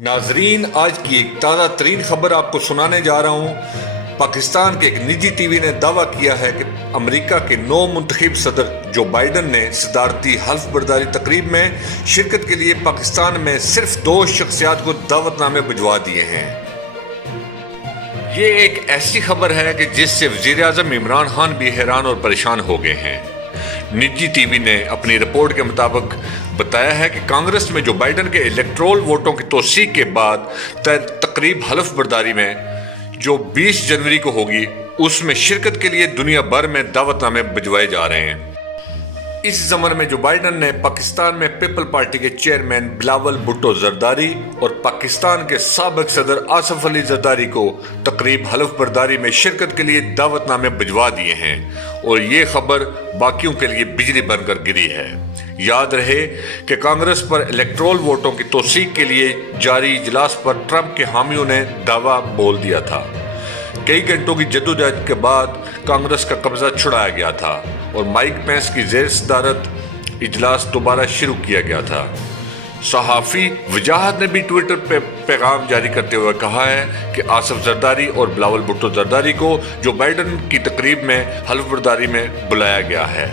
नाजरीन, आज की एक ताज़ा तरीन खबर आपको सुनाने जा रहा हूँ। पाकिस्तान के एक निजी टीवी ने दावा किया है कि अमेरिका के नौ मुंतखब सदर जो बाइडन ने सदारती हल्फ बर्दारी तकरीब में शिरकत के लिए पाकिस्तान में सिर्फ 2 शख्सियात को दावतनामे भिजवा दिए हैं। ये एक ऐसी खबर है कि जिससे वज़ीर आज़म इमरान खान भी हैरान और परेशान हो गए हैं। निजी टीवी ने अपनी रिपोर्ट के मुताबिक बताया है कि कांग्रेस में जो बाइडन के इलेक्टोरल वोटों की तौसीक के बाद तकरीब हल्फ बर्दारी में जो 20 जनवरी को होगी, उसमें शिरकत के लिए दुनिया भर में दावतनामे भिजवाए जा रहे हैं। इस ज़माने में जो बाइडन ने पाकिस्तान में पीपल पार्टी के चेयरमैन बिलावल भुट्टो जरदारी और पाकिस्तान के साबिक सदर आसफ अली जरदारी को तकरीब हल्फ बर्दारी में शिरकत के लिए दावतनामे भिजवा दिए हैं और ये खबर बाकियों के लिए बिजली बनकर गिरी है। याद रहे कि कांग्रेस पर इलेक्टोरल वोटों की तौसीक के लिए जारी इजलास पर ट्रंप के हामियों ने दावा बोल दिया था। कई घंटों की जद्दोजहद के बाद कांग्रेस का कब्जा छुड़ाया गया था और माइक पेंस की ज़ेर सदारत इजलास दोबारा शुरू किया गया था। सहाफ़ी वजाहत ने भी ट्विटर पे पैगाम जारी करते हुए कहा है कि आसफ जरदारी और बिलावल भुट्टो जरदारी को जो बाइडन की तकरीब में हल्फ बर्दारी में बुलाया गया है।